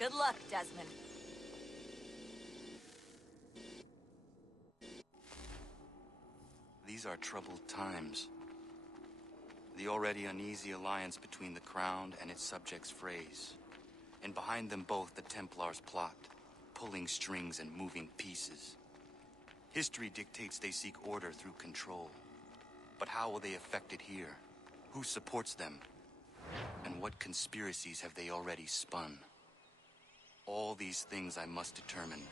Good luck, Desmond. These are troubled times. The already uneasy alliance between the Crown and its subjects frays. And behind them both the Templars plot, pulling strings and moving pieces. History dictates they seek order through control. But how will they affect it here? Who supports them? And what conspiracies have they already spun? All these things I must determine.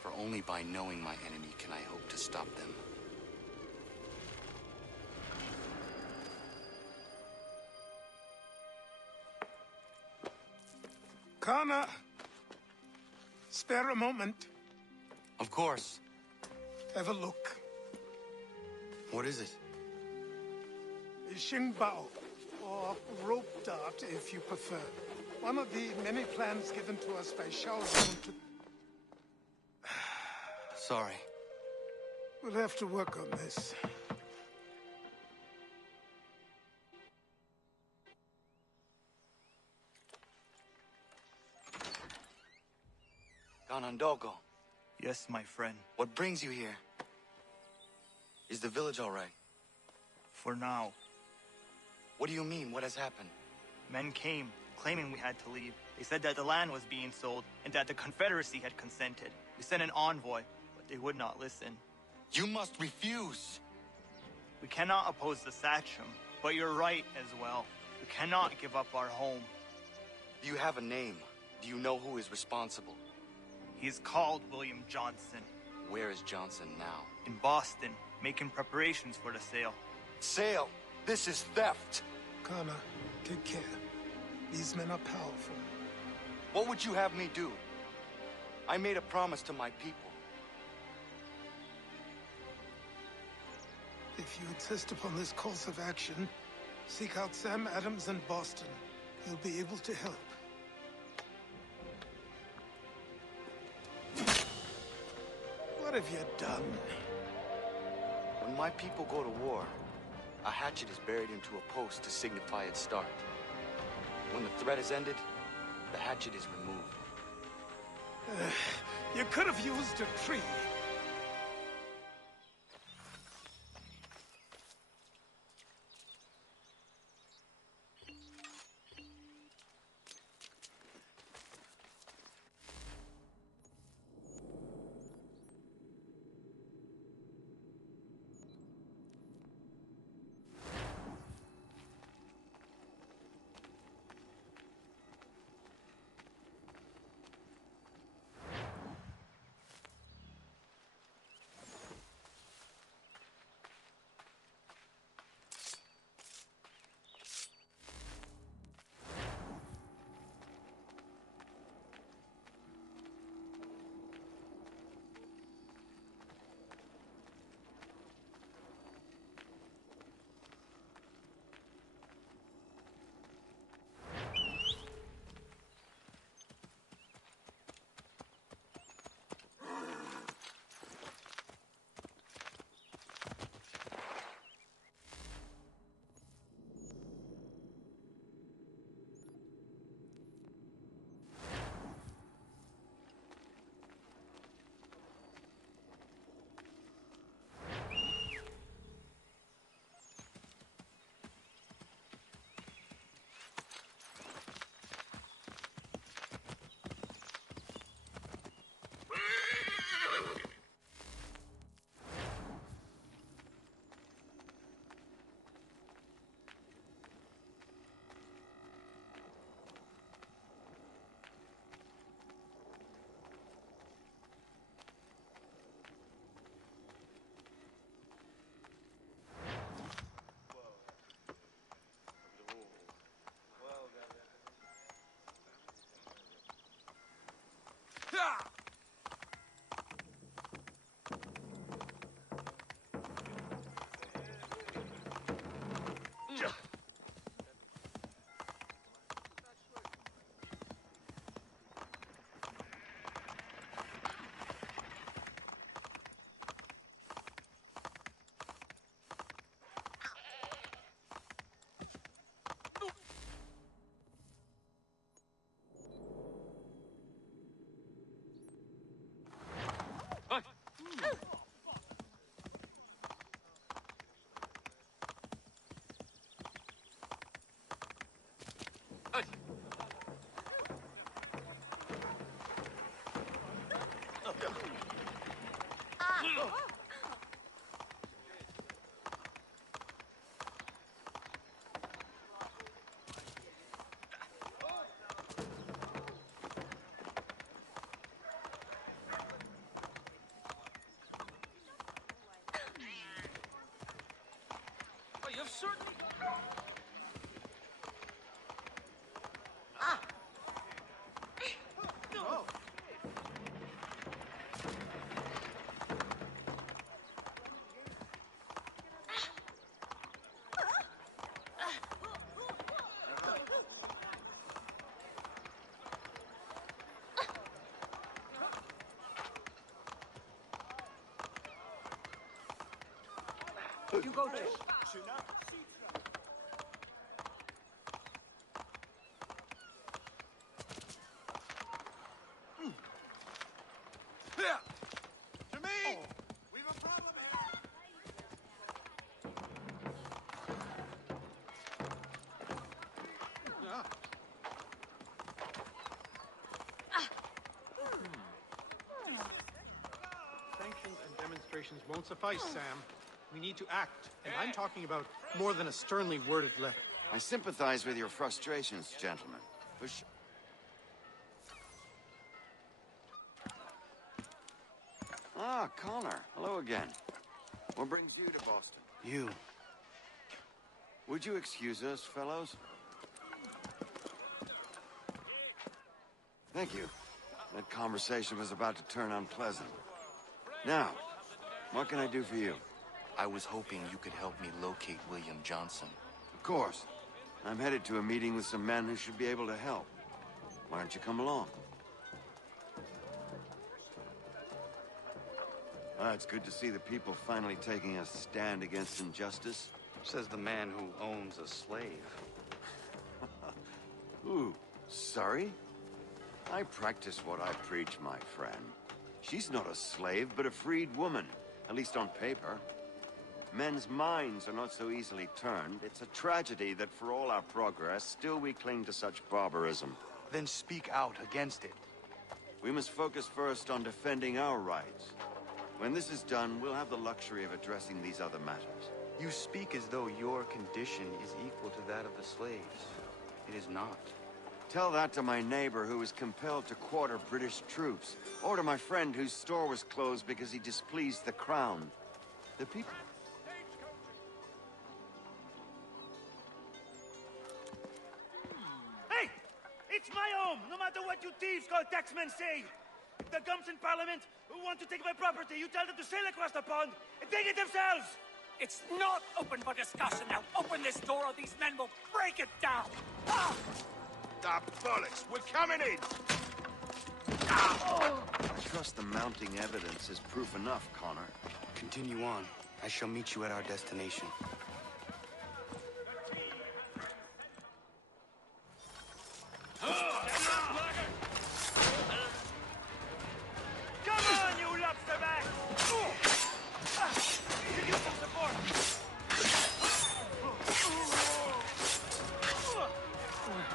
For only by knowing my enemy can I hope to stop them. Kana, spare a moment. Of course. Have a look. What is it? Xingbao, or rope dart if you prefer. One of the many plans given to us by Xiao Zong to... Sorry. We'll have to work on this. Ganondogo, Yes, my friend. what brings you here? Is the village all right? For now. What do you mean? What has happened? Men came, claiming we had to leave. They said that the land was being sold, and that the Confederacy had consented. We sent an envoy, but they would not listen. You must refuse! We cannot oppose the Sachem, but you're right as well. We cannot give up our home. Do you have a name? Do you know who is responsible? He is called William Johnson. Where is Johnson now? In Boston, making preparations for the sale. Sale! This is theft! Kana, take care. These men are powerful. What would you have me do? I made a promise to my people. If you insist upon this course of action, seek out Sam Adams in Boston. He'll be able to help. What have you done? When my people go to war, a hatchet is buried into a post to signify its start. When the threat is ended, the hatchet is removed. You could have used a tree. Well, you've certainly... No. You go, Tish. To me! We've a problem here! Sanctions and demonstrations won't suffice, Sam. We need to act, and I'm talking about more than a sternly worded letter. I sympathize with your frustrations, gentlemen. Ah, Connor. Hello again. What brings you to Boston? You. Would you excuse us, fellows? Thank you. That conversation was about to turn unpleasant. Now, what can I do for you? I was hoping you could help me locate William Johnson. Of course. I'm headed to a meeting with some men who should be able to help. Why don't you come along? It's good to see the people finally taking a stand against injustice. Says the man who owns a slave. Ooh, sorry? I practice what I preach, my friend. She's not a slave, but a freed woman, at least on paper. Men's minds are not so easily turned. It's a tragedy that for all our progress, still we cling to such barbarism. Then speak out against it. We must focus first on defending our rights. When this is done, we'll have the luxury of addressing these other matters. You speak as though your condition is equal to that of the slaves. It is not. Tell that to my neighbor who was compelled to quarter British troops, or to my friend whose store was closed because he displeased the crown. The people... Hey! It's my home, no matter what you thieves called taxmen say! If the gums in Parliament who want to take my property, you tell them to sail across the pond and take it themselves! It's not open for discussion now. Open this door or these men will break it down. Ah! Ah, bollocks! We're coming in! I trust the mounting evidence is proof enough, Connor. Continue on. I shall meet you at our destination. Come on, you lobsterback! You give some support!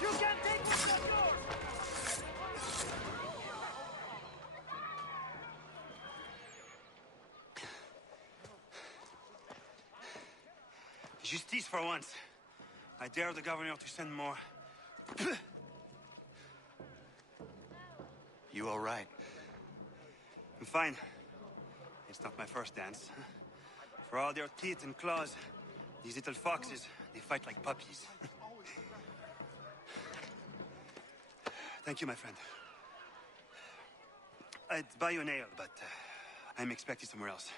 You can't take what's not yours! Justice for once. I dare the governor to send more. You all right? I'm fine. It's not my first dance. For all their teeth and claws, these little foxes, they fight like puppies. Thank you, my friend. I'd buy you an ale, but I'm expected somewhere else.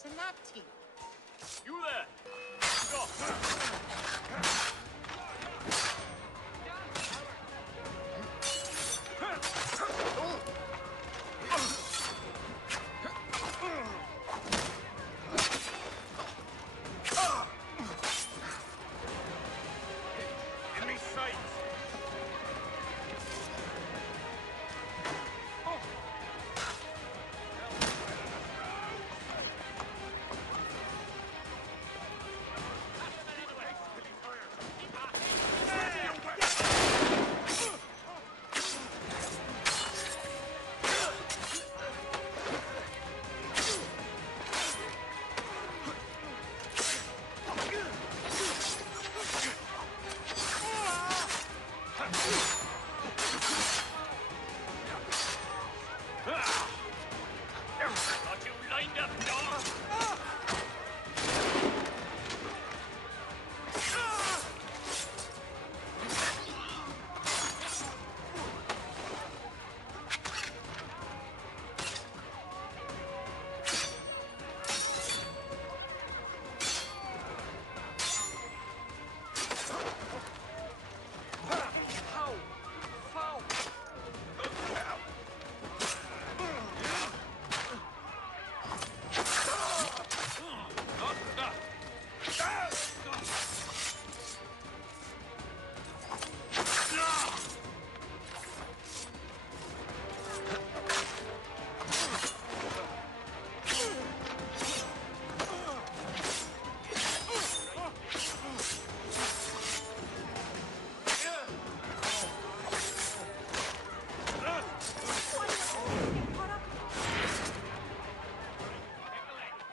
players in that team. You there! Stop! Enemy sights! Got you lined up, dog!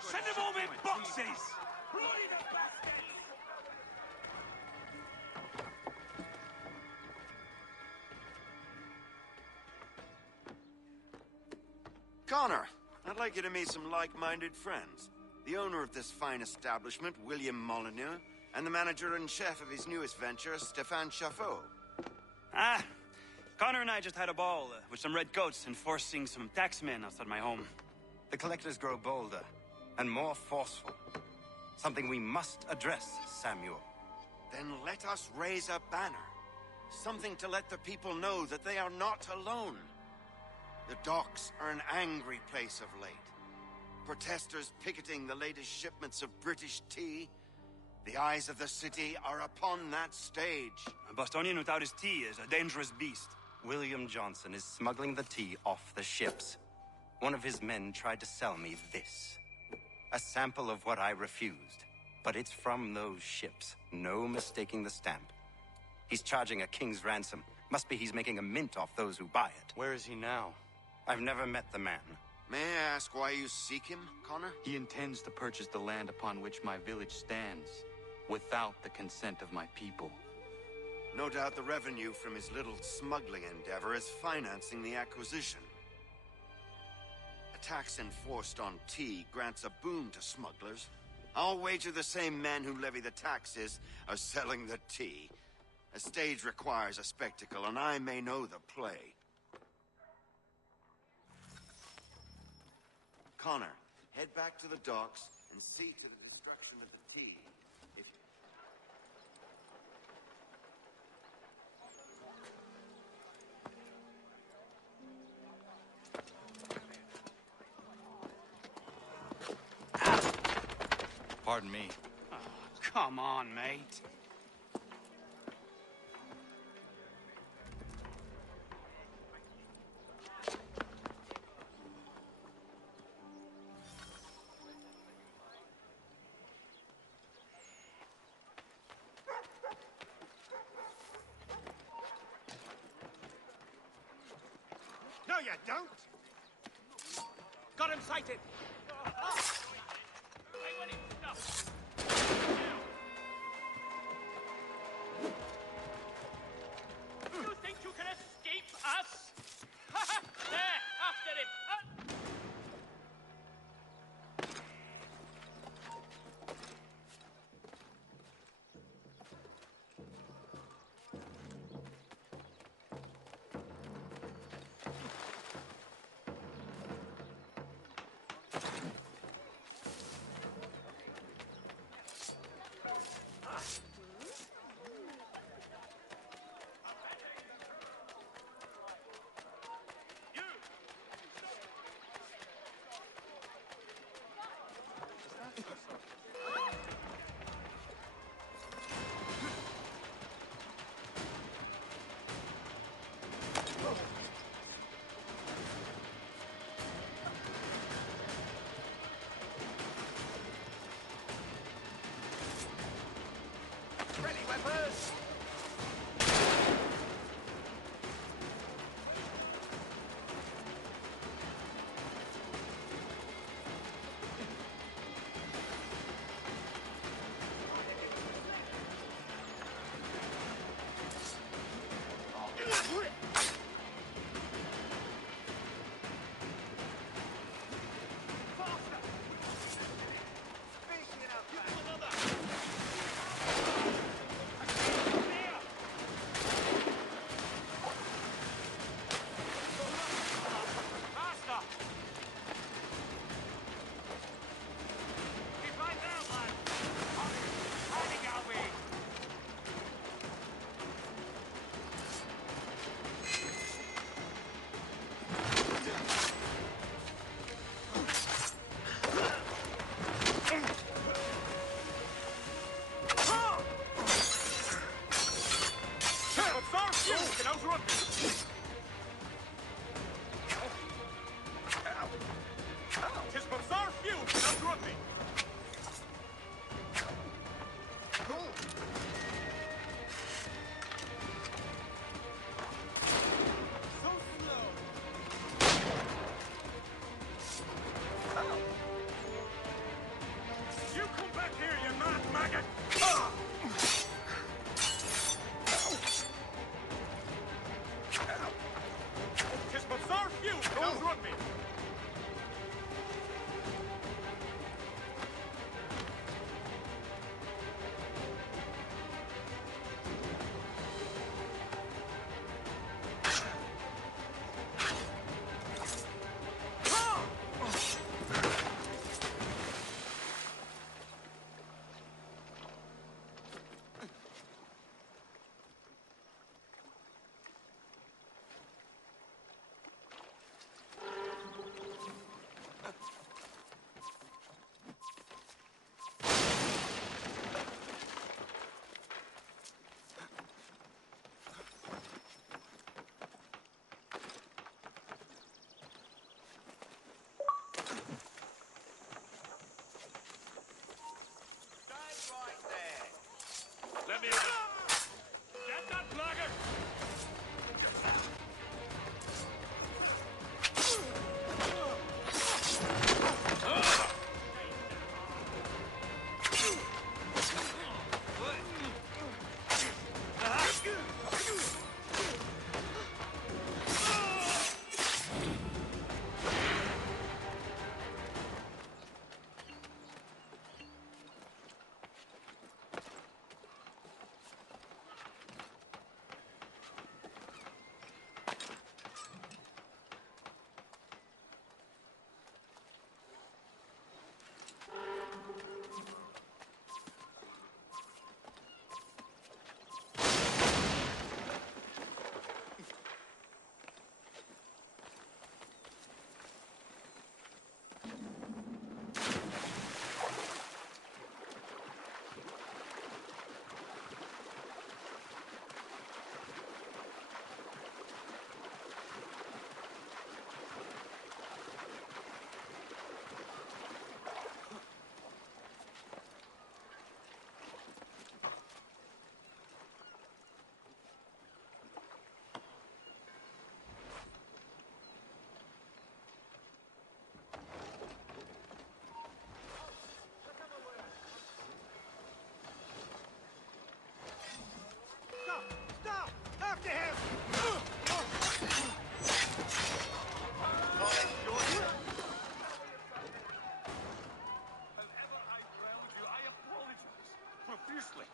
Send them home in boxes! Bloody the bastards! Connor, I'd like you to meet some like-minded friends. The owner of this fine establishment, William Molyneux, and the manager and chef of his newest venture, Stéphane Chaffeau. Ah, Connor and I just had a ball with some red coats enforcing some taxmen outside my home. The collectors grow bolder and more forceful. Something we must address, Samuel. Then let us raise a banner. Something to let the people know that they are not alone. The docks are an angry place of late. Protesters picketing the latest shipments of British tea. The eyes of the city are upon that stage. A Bostonian without his tea is a dangerous beast. William Johnson is smuggling the tea off the ships. One of his men tried to sell me this. A sample of what I refused. But it's from those ships. No mistaking the stamp. He's charging a king's ransom. Must be he's making a mint off those who buy it. Where is he now? I've never met the man. May I ask why you seek him, Connor? He intends to purchase the land upon which my village stands, without the consent of my people. No doubt the revenue from his little smuggling endeavor is financing the acquisition. A tax enforced on tea grants a boon to smugglers. I'll wager the same men who levy the taxes are selling the tea. A stage requires a spectacle, and I may know the play. Connor, head back to the docks and see to the destruction of the tea. If you... Pardon me. Oh, come on, mate. No, you don't! Got him sighted! I want him stuffed! You think you can escape us? There, after him! Get that blackguard! Stop! After him! Whenever I drowned you, I apologize profusely.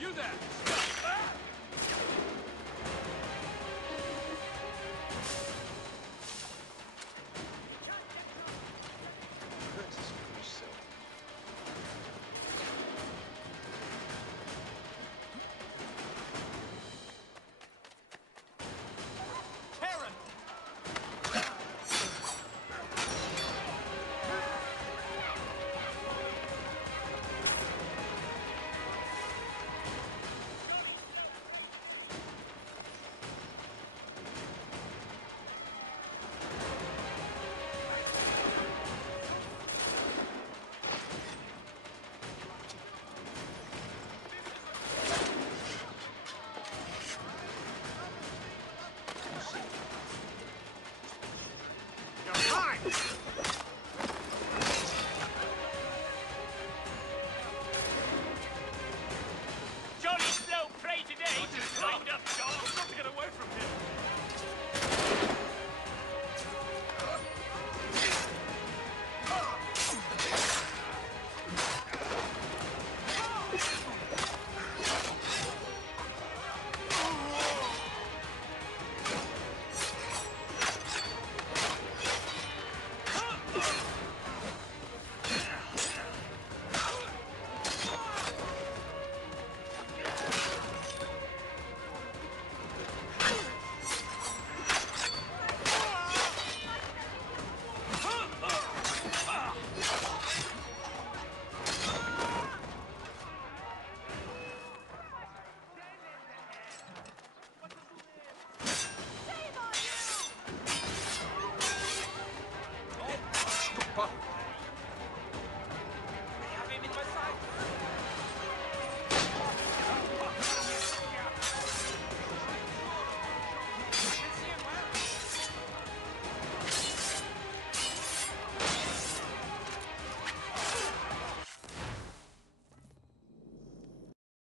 You there!